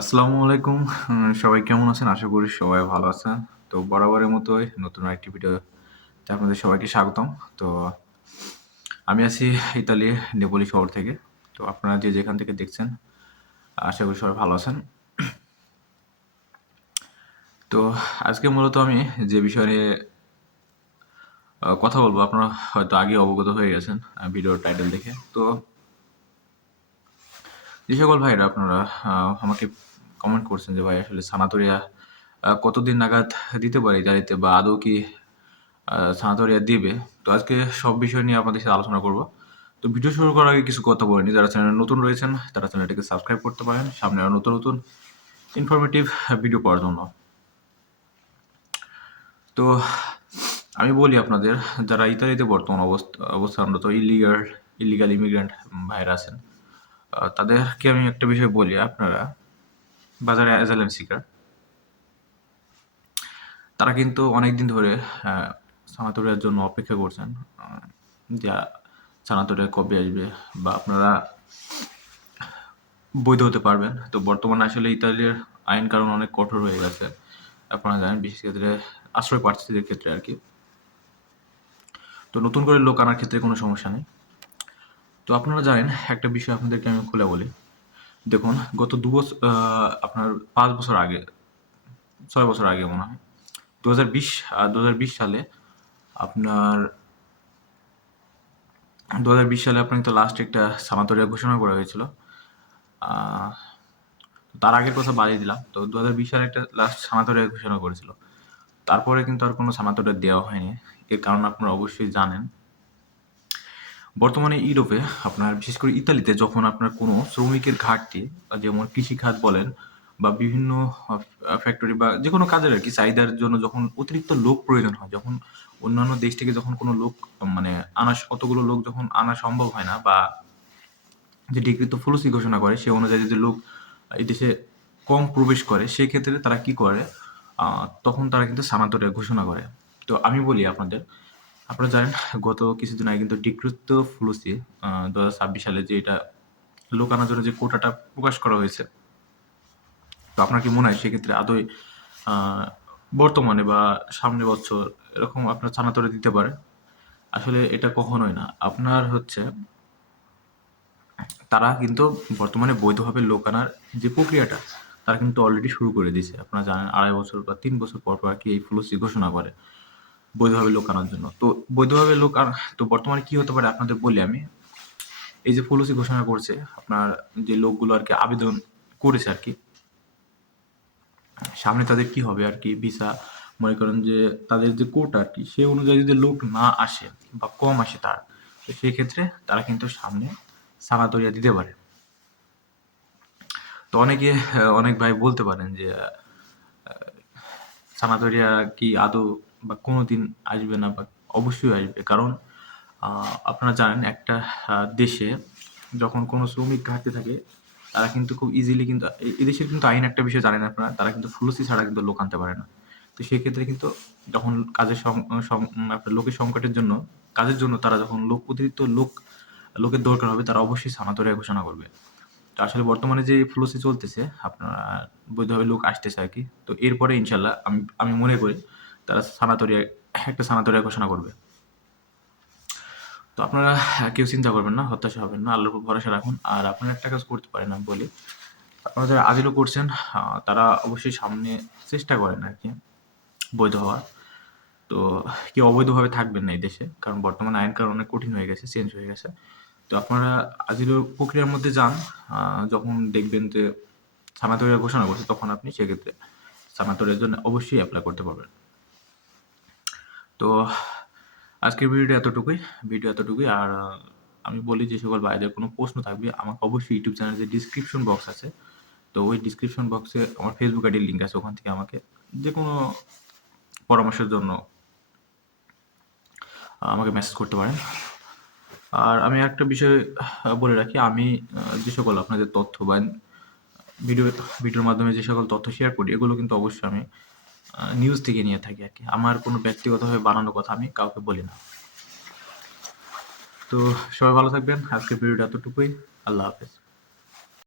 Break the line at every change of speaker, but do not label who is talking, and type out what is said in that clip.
আসসালামু আলাইকুম। সবাই কেমন আছেন? আশা করি সবাই ভালো আছেন। তো বরাবরের মতোই নতুন একটি ভিডিওতে আপনাদের সবাইকে স্বাগতম। তো আমি আছি ইতালি, নেপোলি শহর থেকে। তো আপনারা যে যেখান থেকে দেখছেন, আশা করি সবাই ভালো আছেন। তো আজকে মূলত আমি যে বিষয় নিয়ে কথা বলব, আপনারা হয়তো আগে অবগত হয়ে গেছেন ভিডিওর টাইটেল দেখে। তো যে সকল ভাইরা, আপনারা আমাকে কমেন্ট করছেন যে, ভাই, আসলে সানাতরিয়া কতদিন নাগাদ দিতে পারি ইতালিতে বা আদৌ কি সানাতরিয়া দিবে? তো আজকে সব বিষয় নিয়ে আপনাদের সাথে আলোচনা করব। তো ভিডিও শুরু করার আগে কিছু কথা বলিনি যারা চ্যানেলে নতুন রয়েছেন, তারা চ্যানেলটিকে সাবস্ক্রাইব করতে পারেন। সামনে আরও নতুন নতুন ইনফরমেটিভ ভিডিও পাওয়ার জন্য। তো আমি বলি আপনাদের, যারা ইতালিতে বর্তমান অবস্থা, অবস্থানরত ইলিগাল ইলিগাল ইমিগ্রেন্ট ভাইরা আছেন তাদেরকে আমি একটা বিষয় বলি আপনারা, বাজারে অ্যাজালেম শিকার তারা কিন্তু অনেক দিন ধরে সানাতরিয়ার জন্য অপেক্ষা করছেন যে সানাতরিয়া কবে আসবে বা আপনারা বৈধ হতে পারবেন। তো বর্তমানে আসলে ইতালির আইন কারণ অনেক কঠোর হয়ে গেছে, আপনারা জানেন, বিশেষ ক্ষেত্রে আশ্রয় প্রার্থীদের ক্ষেত্রে আর কি। তো নতুন করে লোক আনার ক্ষেত্রে কোনো সমস্যা নেই। তো আপনারা জানেন, একটা বিষয় আপনাদেরকে আমি খুলে বলি। দেখুন, গত দু বছর আপনার পাঁচ বছর আগে, ছয় বছর আগে মনে হয় দু হাজার বিশ দু হাজার বিশ সালে আপনার দু হাজার বিশ সালে আপনার তো লাস্ট একটা সানাতরিয়া ঘোষণা করা হয়েছিল। তার আগের কথা বাড়িয়ে দিলাম। তো দু হাজার বিশ সালে একটা লাস্ট সানাতরিয়া ঘোষণা করেছিল। তারপরে কিন্তু আর কোনো সানাতরিয়া দেওয়া হয়নি। এর কারণ আপনারা অবশ্যই জানেন। বর্তমানে ইউরোপে আপনার, বিশেষ করে ইতালিতে যখন আপনার কোনো শ্রমিকের ঘাটতি যেমন কৃষিখাত বলেন বা বিভিন্ন ফ্যাক্টরি বা যে কোনো কাজের আর কি চাহিদার জন্য যখন অতিরিক্ত লোক প্রয়োজন হয়, যখন অন্যান্য দেশ থেকে যখন কোনো লোক মানে আনা অতগুলো লোক যখন আনা সম্ভব হয় না বা যে ডিগ্রি তো ফলসি ঘোষণা করে, সে অনুযায়ী যদি লোক এই দেশে কম প্রবেশ করে, সেক্ষেত্রে তারা কি করে? তখন তারা কিন্তু স্থানান্তরের ঘোষণা করে। তো আমি বলি আপনাদের আপনারা জানেন, গত কিছুদিন আগে কিন্তু ডিকৃত ফুলসি দু সালে যে এটা লোক আনার জন্য যে কোটাটা প্রকাশ করা হয়েছে, তো আপনার কি মনে হয় সেক্ষেত্রে আদৌ বর্তমানে বা সামনে বছর এরকম আপনার স্থানান্তরে দিতে পারে? আসলে এটা কখনোই না। আপনার হচ্ছে, তারা কিন্তু বর্তমানে বৈধভাবে লোক আনার যে প্রক্রিয়াটা, তারা কিন্তু অলরেডি শুরু করে দিয়েছে। আপনারা জানেন, আড়াই বছর বা তিন বছর পর পর কি এই ফুলসি ঘোষণা করে। বৈধভাবে লোক আনার জন্য। তো বৈধভাবে লোক তো বর্তমানে কি হতে পারে আপনাদের বলি আমি। এই যে পলিসি ঘোষণা করছে, আপনার যে লোকগুলো আর কি আবেদন করেছে আর কি, সামনে তাদের কি হবে আর কি ভিসা? মনে করেন যে তাদের যে কোর্ট আর কি, সে অনুযায়ী যদি লোক না আসে বা কম আসে তার, তো সেই ক্ষেত্রে তারা কিন্তু সামনে সানাতরিয়া দিতে পারে। তো অনেকে, অনেক ভাই বলতে পারেন যে সানাতরিয়া কি আদৌ বা কোনোদিন আসবে না, বা অবশ্যই আসবে। কারণ আপনারা জানেন একটা দেশে যখন কোনো শ্রমিক ঘাটতি থাকে, তারা কিন্তু খুব ইজিলি কিন্তু এদেশের কিন্তু আইন একটা বিষয় জানেন আপনারা, তারা কিন্তু ফুলসি ছাড়া কিন্তু লোক আনতে পারে না। তো সেক্ষেত্রে কিন্তু যখন কাজের আপনার লোকের সংকটের জন্য, কাজের জন্য তারা যখন লোক, অতিরিক্ত লোক, লোকের দরকার হবে, তারা অবশ্যই সানাতরিয়া ঘোষণা করবে। তো আসলে বর্তমানে যে ফ্লোসি চলতেছে, আপনার বৈধভাবে লোক আসতেছে আর কি, তো এরপরে ইনশাল্লাহ আমি আমি মনে করি তারা সানাতরিয়া একটা সানাতরিয়া ঘোষণা করবে। তো আপনারা কেউ চিন্তা করবেন না, হতাশা হবেন না, আল্লাহর উপর ভরসা রাখুন। আর আপনারা একটা কাজ করতে পারেন, আমি বলি, আপনারা যারা আজিলও করছেন তারা অবশ্যই সামনে চেষ্টা করেন আর কি, বৈধ হওয়ার। তো কেউ অবৈধভাবে থাকবেন না এই দেশে, কারণ বর্তমানে আইন কারণ অনেক কঠিন হয়ে গেছে চেঞ্জ হয়ে গেছে। তো আপনারা আজিলো প্রক্রিয়ার মধ্যে যান যখন দেখবেন যে সানাতরিয়া ঘোষণা করছে, তখন আপনি সেক্ষেত্রে সানাতরিয়ার জন্য অবশ্যই অ্যাপ্লাই করতে পারবেন। তো আজকের ভিডিওটা এতটুকুই, ভিডিও এতটুকুই। আর আমি বলি যে সকল ভাইদের কোনো প্রশ্ন থাকবে, আমাকে অবশ্যই ইউটিউব চ্যানেলে যে ডিসক্রিপশন বক্স আছে। তো ওই ডিসক্রিপশন বক্সে আমার ফেসবুক আইডির লিঙ্ক আছে, ওখান থেকে আমাকে যে কোনো পরামর্শের জন্য আমাকে মেসেজ করতে পারেন। আর আমি একটা বিষয় বলে রাখি, আমি যে সকল আপনাদের তথ্য বা ভিডিও, ভিডিওর মাধ্যমে যে সকল তথ্য শেয়ার করি, এগুলো কিন্তু অবশ্যই আমি নিউজ থেকে নিয়ে থাকি আর কি। আমার কোনো ব্যক্তিগতভাবে বানানো কথা আমি কাউকে বলি না। তো সবাই ভালো থাকবেন। আজকের ভিডিওটা এতটুকুই। আল্লাহ হাফেজ।